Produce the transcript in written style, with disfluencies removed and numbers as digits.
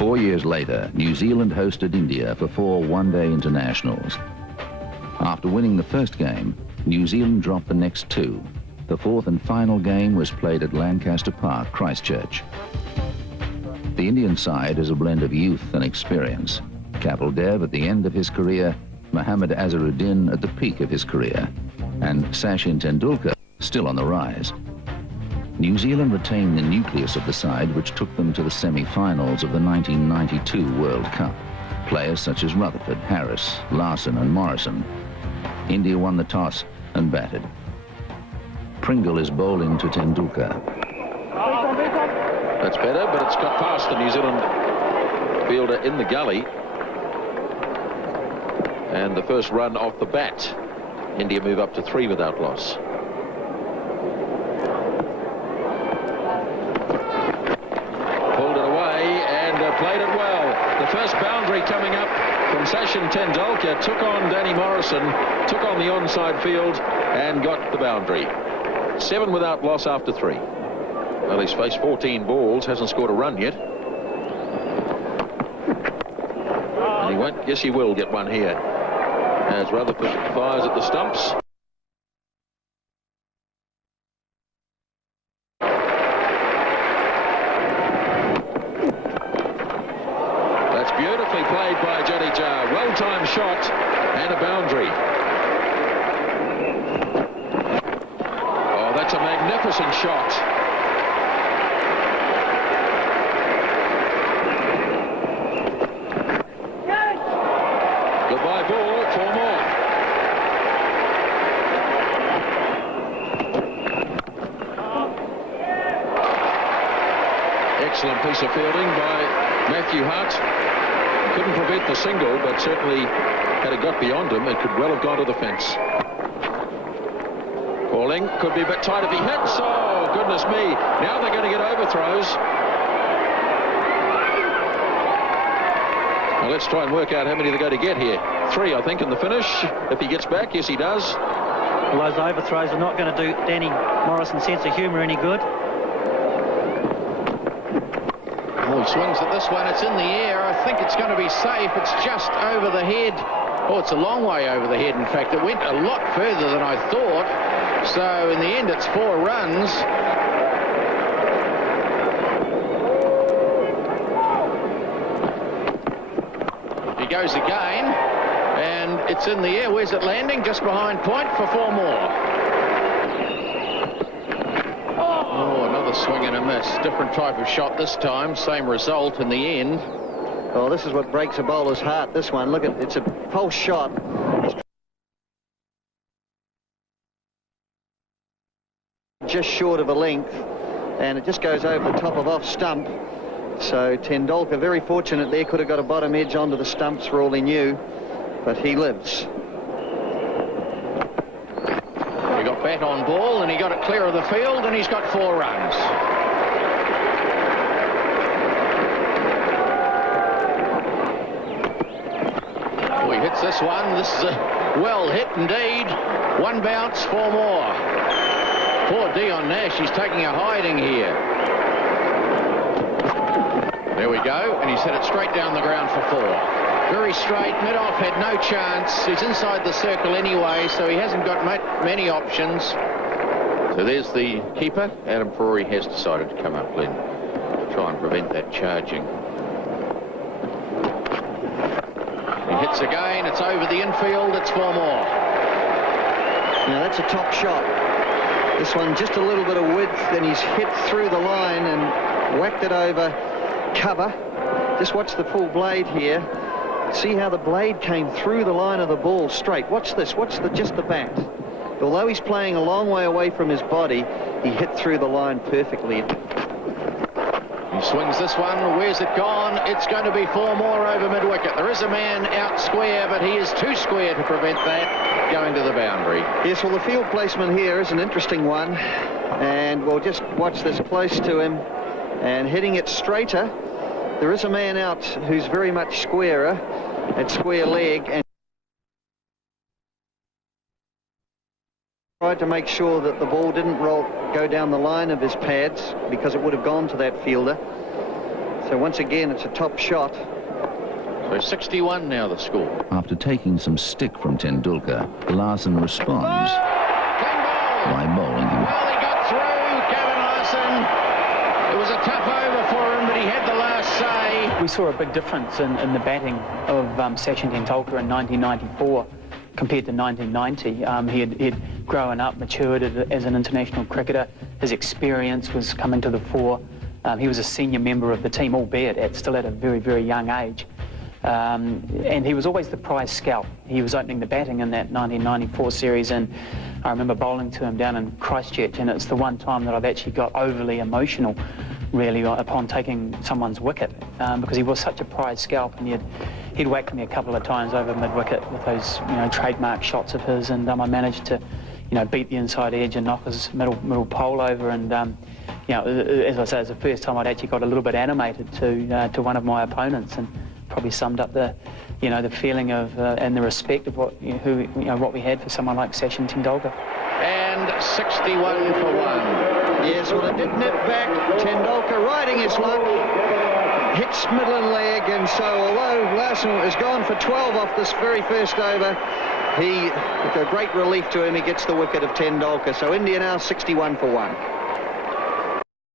4 years later, New Zealand hosted India for 4 one-day internationals. After winning the first game, New Zealand dropped the next 2. The 4th and final game was played at Lancaster Park, Christchurch. The Indian side is a blend of youth and experience. Kapil Dev at the end of his career, Mohammad Azharuddin at the peak of his career, and Sachin Tendulkar still on the rise. New Zealand retained the nucleus of the side, which took them to the semi-finals of the 1992 World Cup. Players such as Rutherford, Harris, Larson and Morrison. India won the toss and batted. Pringle is bowling to Tendulkar. That's better, but it's got past the New Zealand fielder in the gully. And the first run off the bat. India move up to 3 without loss. Pulled it away and played it well. The first boundary coming up from Sachin Tendulkar took on Danny Morrison, took on the onside field and got the boundary. 7 without loss after 3. Well, he's faced 14 balls, hasn't scored a run yet. And he won't, yes he will get one here. As Rutherford fires at the stumps. That's beautifully played by Jadeja. Well-timed shot and a boundary. Oh, that's a magnificent shot. Goodbye ball, 4 more. Excellent piece of fielding by Matthew Hart. Couldn't prevent the single, but certainly had it got beyond him, it could well have gone to the fence. Calling, could be a bit tight if he hits. Oh, goodness me. Now they're going to get overthrows. Well, let's try and work out how many they're going to get here. 3, I think, in the finish. If he gets back, yes, he does. Well, those overthrows are not going to do Danny Morrison's sense of humour any good. Oh, he swings at this one. It's in the air. I think it's going to be safe. It's just over the head. Oh, it's a long way over the head. In fact, it went a lot further than I thought. So, in the end, it's 4 runs. He goes again, and it's in the air. Where's it landing? Just behind point for 4 more. Oh, another swing and a miss. Different type of shot this time. Same result in the end. Oh, this is what breaks a bowler's heart, this one. Look, it's a pulse shot. Just short of a length, and it just goes over the top of off stump. So Tendulkar, very fortunate there, could have got a bottom edge onto the stumps for all he knew, but he lives. He got bat on ball, and he got it clear of the field, and he's got 4 runs. Oh, he hits this one. This is a well hit indeed. 1 bounce, 4 more. Poor Dion Nash, he's taking a hiding here. There we go, and he's hit it straight down the ground for 4. Very straight, mid-off had no chance. He's inside the circle anyway, so he hasn't got many options. So there's the keeper. Adam Ferrari has decided to come up, Glenn, to try and prevent that charging. He hits again, it's over the infield, it's 4 more. Now that's a top shot. This one just a little bit of width, and he's hit through the line and whacked it over cover. Just watch the full blade here. See how the blade came through the line of the ball straight. Watch this, watch just the bat. Although he's playing a long way away from his body, he hit through the line perfectly. He swings this one. Where's it gone? It's going to be 4 more over mid-wicket. There is a man out square, but he is too square to prevent that going to the boundary. Yes, well, the field placement here is an interesting one, and we'll just watch this close to him, and hitting it straighter. There is a man out who's very much squarer at square leg, and tried to make sure that the ball didn't go down the line of his pads, because it would have gone to that fielder. So once again, it's a top shot. So 61 now the score. After taking some stick from Tendulkar, Larson responds by bowling him. Well, he got through, Kevin Larson. It was a tough over for him, but he had the last say. We saw a big difference in the batting of Sachin Tendulkar in 1994 compared to 1990. He had grown up, matured as an international cricketer. His experience was coming to the fore. He was a senior member of the team, albeit still at a very, very young age. And he was always the prize scalp. He was opening the batting in that 1994 series, and I remember bowling to him down in Christchurch, and it's the one time that I've actually got overly emotional, really, upon taking someone's wicket, because he was such a prize scalp, and he'd whacked me a couple of times over mid-wicket with those, trademark shots of his, and I managed to, beat the inside edge and knock his middle pole over, and as I say, it's the first time I'd actually got a little bit animated to one of my opponents, and probably summed up the feeling of and the respect of what we had for someone like Sachin Tendulkar. And 61 for 1. Yes, well, it did nip back. Tendulkar riding his luck, hits middle and leg, and so although Larson has gone for 12 off this very first over, with a great relief to him, he gets the wicket of Tendulkar. So India now 61 for 1.